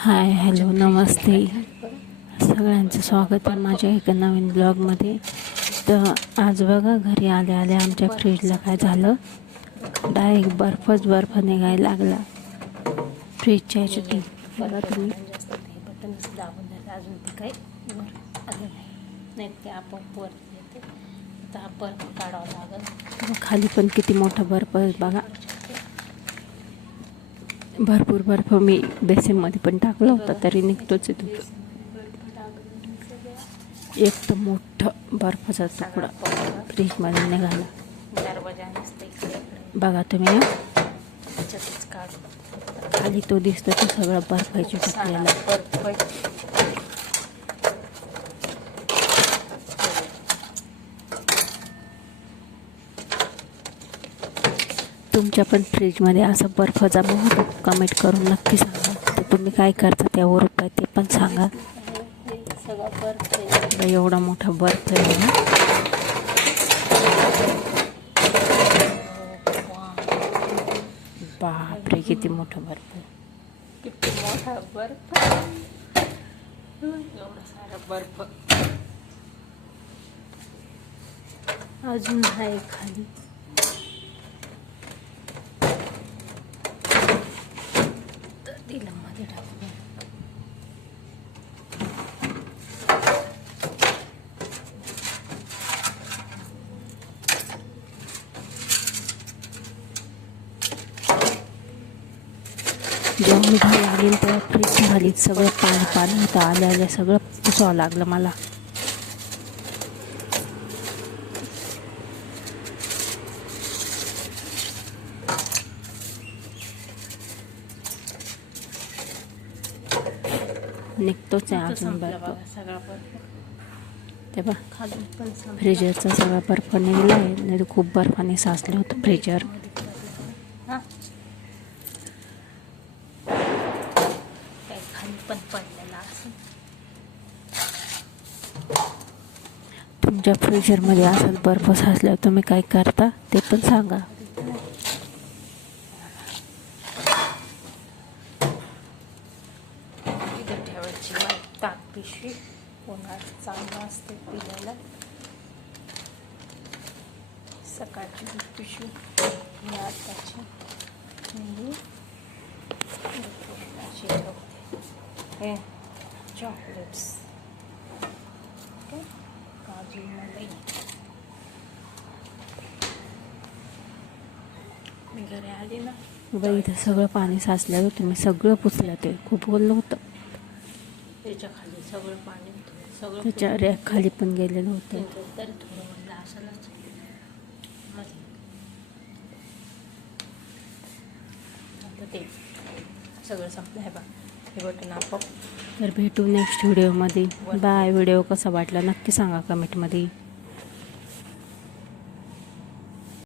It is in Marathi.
हाय हॅलो नमस्ते. सगळ्यांचं स्वागत आहे माझ्या एका नवीन ब्लॉगमध्ये. तर आज बघा घरी आले आले आमच्या फ्रीजला काय झालं? डायरेक्ट बर्फच बर्फ निघायला लागला. फ्रीजच्या ह्याच्यातून बघा तुम्ही. जास्त नाही बटन दाबून झालं अजून ते काही वर आलं नाही. ते आपोआप वर येते. आता बर्फ काढावा लागेल. खाली पण किती मोठा बर्फ बघा. भरपूर बर्फ मी बेसिनमध्ये पण टाकला होता तरी निघतोच आहे एक तर मोठं बर्फाचा तुकडा फ्रीजमध्ये निघाला. बघा तुम्ही खाली तो दिसतो तो सगळा बर्फ टाकलेला तुमच्या पण फ्रीजमध्ये असं बर्फ जमा होतो? कमेंट करून नक्की सांगा. तर तुम्ही काय करता त्यावर उपाय ते पण सांगा. सगळं बर्फ एवढा मोठा बर्फ आहे ना. बापरे किती मोठा बर्फ आहे. किती मोठा बर्फ एवढा सारा बर्फ. अजून आहे खाली. तेलामध्ये टाकूया जेव्हा मी लागेल तेव्हा फ्रीज झाली सगळं पाणी पाणी होतं आल्या आल्या सगळं पुसावं लागलं मला. निघतोच आहे अजून बर्फ बघा सगळा पण संपला. फ्रीजरचा सगळा बर्फ निघला आहे नाही खूप बर्फाने साचलं होतं फ्रीजर. हा. तुमच्या फ्रीजरमध्ये असंच बर्फ साचल्यावर तुम्ही काय करता ते पण सांगा. इथे ताक पिशवी उन्हात चांगलं असते पिल्याला सकाळची दूध पिशवी आताची अशी ठेवते. हे चॉकलेट्स ओके? काजू मलाई. मी घरी आली ना. बाई इथं सगळं पाणी साचल्यावर तुम्ही सगळं पुसलं ते. खूप बोललं होतं. त्याच्याखाली सगळं पाणी. सगळं त्याच्या रॅक खाली पण गेलेलं होतं. तरी थोडं म्हणलं. आता ते सगळं संपलं आहे बा. हे बटन आपोआप. तर भेटू नेक्स्ट व्हिडिओमध्ये बाय व्हिडिओ कसा वाटला नक्की सांगा कमेंटमध्ये